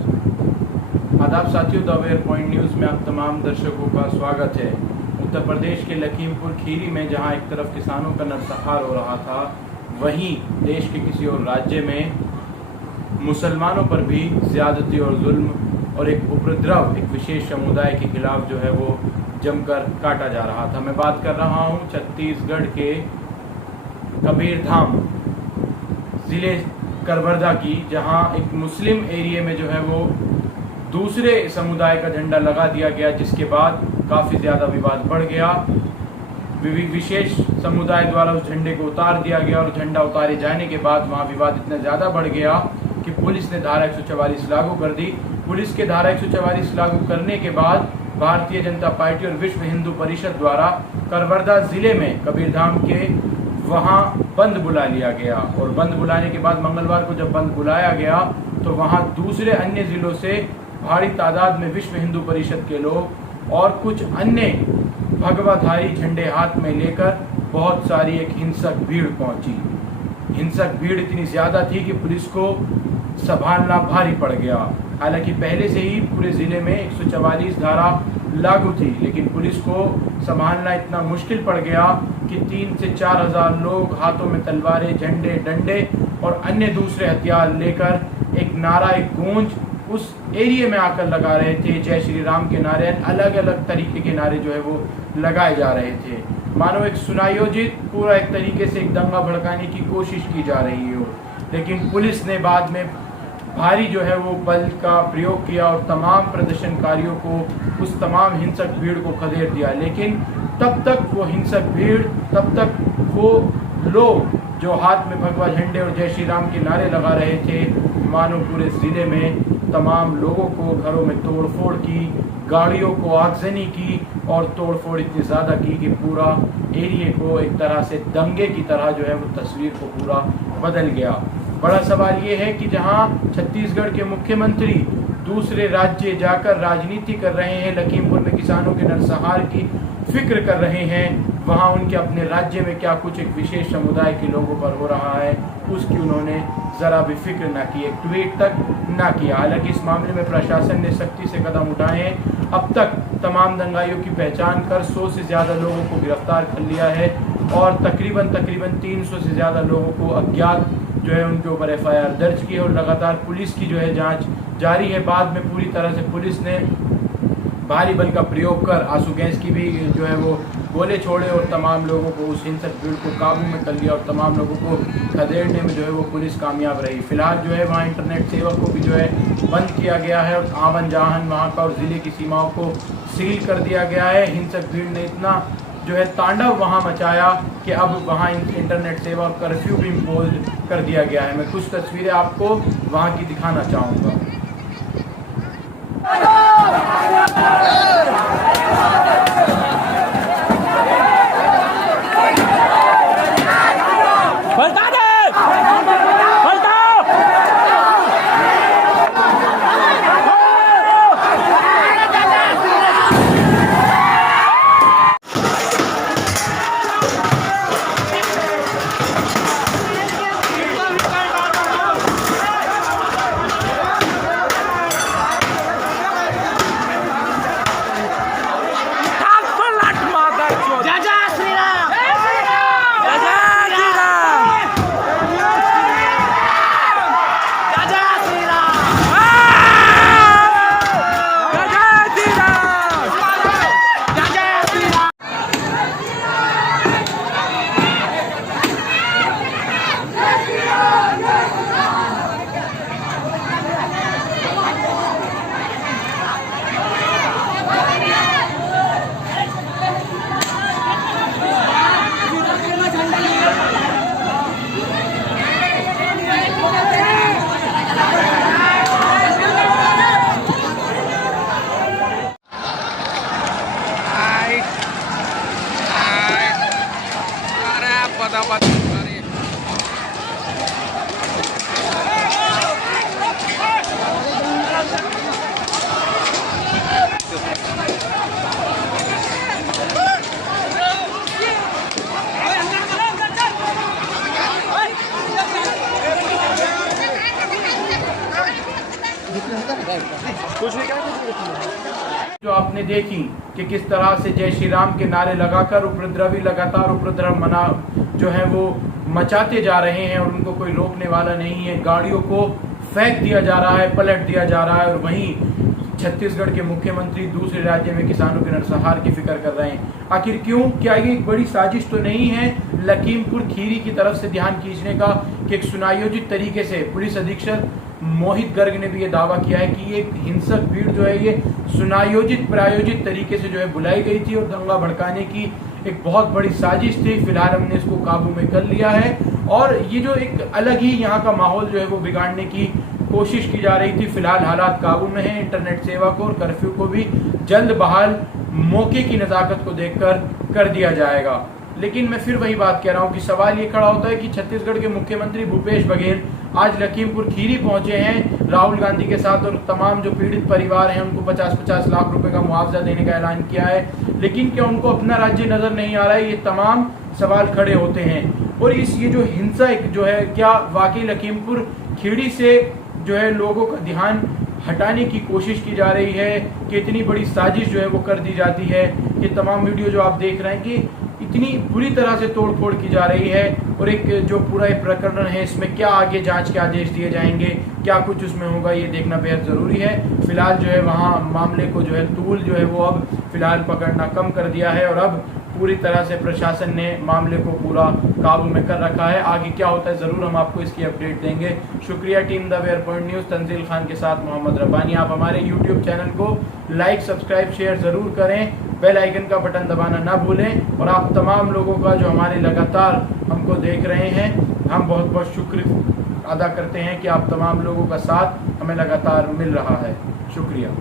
आदाब साथियों, the aware point news में आप तमाम दर्शकों का स्वागत है। उत्तर प्रदेश के लखीमपुर खीरी में जहां एक तरफ किसानों का नरसंहार हो रहा था, वहीं देश के किसी और राज्य में मुसलमानों पर भी ज़्यादती और जुल्म और एक उपद्रव एक विशेष समुदाय के खिलाफ जो है वो जमकर काटा जा रहा था। मैं बात कर रहा हूं छत्तीसगढ़ के कबीरधाम ज़िले करवर्दा की, जहां एक मुस्लिम एरिया में जो है वो दूसरे समुदाय का झंडा लगा दिया गया, जिसके बाद काफ़ी ज़्यादा विवाद बढ़ गया। विशेष समुदाय द्वारा उस झंडे को उतार दिया गया और झंडा उतारे जाने के बाद वहाँ विवाद इतना ज़्यादा बढ़ गया कि पुलिस ने धारा 144 लागू कर दी। पुलिस के धारा 144 लागू करने के बाद भारतीय जनता पार्टी और विश्व हिंदू परिषद द्वारा करवर्दा ज़िले में कबीरधाम के वहाँ बंद बुला लिया गया। और बंद बुलाने के बाद मंगलवार को जब बंद बुलाया गया तो वहाँ दूसरे अन्य ज़िलों से भारी तादाद में विश्व हिंदू परिषद के लोग और कुछ अन्य भगवाधारी झंडे हाथ में लेकर बहुत सारी एक हिंसक भीड़ पहुंची। हिंसक भीड़ इतनी ज़्यादा थी कि पुलिस को संभालना भारी पड़ गया। हालांकि पहले से ही पूरे ज़िले में 144 धारा लागू थी, लेकिन पुलिस को संभालना इतना मुश्किल पड़ गया कि 3 से 4 हज़ार लोग हाथों में तलवारें, झंडे, डंडे और अन्य दूसरे हथियार लेकर एक नारा, एक गूंज उस एरिया में आकर लगा रहे थे। जय श्री राम के नारे, अलग अलग तरीके के नारे जो है वो लगाए जा रहे थे, मानो एक सुनायोजित पूरा एक तरीके से एक दंगा भड़काने की कोशिश की जा रही हो। लेकिन पुलिस ने बाद में भारी जो है वो बल का प्रयोग किया और तमाम प्रदर्शनकारियों को, उस तमाम हिंसक भीड़ को खदेड़ दिया। लेकिन तब तक वो हिंसक भीड़, तब तक वो लोग जो हाथ में भगवा झंडे और जय श्री राम के नारे लगा रहे थे, मानो पूरे ज़िले में तमाम लोगों को घरों में तोड़फोड़ की, गाड़ियों को आगजनी की और तोड़फोड़ इतनी ज़्यादा की कि पूरा एरिया को एक तरह से दंगे की तरह जो है वो तस्वीर को पूरा बदल गया। बड़ा सवाल ये है कि जहां छत्तीसगढ़ के मुख्यमंत्री दूसरे राज्य जाकर राजनीति कर रहे हैं, लखीमपुर में किसानों के नरसंहार की फिक्र कर रहे हैं, वहाँ उनके अपने राज्य में क्या कुछ एक विशेष समुदाय के लोगों पर हो रहा है उसकी उन्होंने ज़रा भी फिक्र ना की, एक ट्वीट तक ना किया। हालांकि इस मामले में प्रशासन ने सख्ती से कदम उठाए हैं। अब तक तमाम दंगाइयों की पहचान कर 100 से ज़्यादा लोगों को गिरफ्तार कर लिया है और तकरीबन 300 से ज़्यादा लोगों को अज्ञात जो है उनके ऊपर FIR दर्ज की है और लगातार पुलिस की जो है जाँच जारी है। बाद में पूरी तरह से पुलिस ने भारी बल का प्रयोग कर आंसू गैस की भी जो है वो गोले छोड़े और तमाम लोगों को, उस हिंसक भीड़ को काबू में कर लिया और तमाम लोगों को खदेड़ने में जो है वो पुलिस कामयाब रही। फिलहाल जो है वहाँ इंटरनेट सेवा को भी जो है बंद किया गया है और आवन जाहन वहाँ का और ज़िले की सीमाओं को सील कर दिया गया है। हिंसक भीड़ ने इतना जो है तांडव वहाँ मचाया कि अब वहाँ इंटरनेट सेवा और कर्फ्यू भी इम्पोज कर दिया गया है। मैं कुछ तस्वीरें आपको वहाँ की दिखाना चाहूँगा। जो आपने देखी कि किस तरह से जय श्री राम के नारे लगाकर उपद्रवी लगातार उपद्रव जो है वो मचाते जा रहे हैं और उनको कोई रोकने वाला नहीं है। गाड़ियों को फेंक दिया जा रहा है, पलट दिया जा रहा है और वहीं छत्तीसगढ़ के मुख्यमंत्री दूसरे राज्य में किसानों के नरसंहार की फिक्र कर रहे हैं। आखिर क्यों? क्या ये एक बड़ी साजिश तो नहीं है लखीमपुर खीरी की तरफ से ध्यान खींचने का कि एक सुनायोजित तरीके से पुलिस अधीक्षक मोहित गर्ग ने भी ये दावा किया है कि ये हिंसक भीड़ जो है ये सुनायोजित प्रायोजित तरीके से जो है बुलाई गई थी और दंगा भड़काने की एक बहुत बड़ी साजिश थी। फिलहाल हमने इसको काबू में कर लिया है और ये जो एक अलग ही यहाँ का माहौल जो है वो बिगाड़ने की कोशिश की जा रही थी। फिलहाल हालात काबू में है। इंटरनेट सेवा को और कर्फ्यू को भी जल्द बहाल मौके की नजाकत को देखकर कर दिया जाएगा। लेकिन मैं फिर वही बात कह रहा हूँ कि सवाल ये खड़ा होता है कि छत्तीसगढ़ के मुख्यमंत्री भूपेश बघेल आज लखीमपुर खीरी पहुंचे हैं राहुल गांधी के साथ और तमाम जो पीड़ित परिवार हैं उनको 50-50 लाख रुपए का मुआवजा देने का ऐलान किया है। लेकिन क्या उनको अपना राज्य नजर नहीं आ रहा है? ये तमाम सवाल खड़े होते हैं। और ये जो हिंसा जो है, क्या वाकई लखीमपुर खीरी से जो है लोगों का ध्यान हटाने की कोशिश की जा रही है कि इतनी बड़ी साजिश जो है वो कर दी जाती है? ये तमाम वीडियो जो आप देख रहे हैं कि इतनी बुरी तरह से तोड़फोड़ की जा रही है और एक जो पूरा एक प्रकरण है इसमें क्या आगे जांच के आदेश दिए जाएंगे, क्या कुछ उसमें होगा, ये देखना बेहद ज़रूरी है। फिलहाल जो है वहाँ मामले को जो है तूल जो है वो अब फिलहाल पकड़ना कम कर दिया है और अब पूरी तरह से प्रशासन ने मामले को पूरा काबू में कर रखा है। आगे क्या होता है ज़रूर हम आपको इसकी अपडेट देंगे। शुक्रिया team the where point news, Tanzeel Khan के साथ मोहम्मद रब्बानी। आप हमारे यूट्यूब चैनल को लाइक सब्सक्राइब शेयर ज़रूर करें, बेल आइकन का बटन दबाना ना भूलें और आप तमाम लोगों का जो हमारे लगातार हमको देख रहे हैं, हम बहुत बहुत शुक्र अदा करते हैं कि आप तमाम लोगों का साथ हमें लगातार मिल रहा है। शुक्रिया।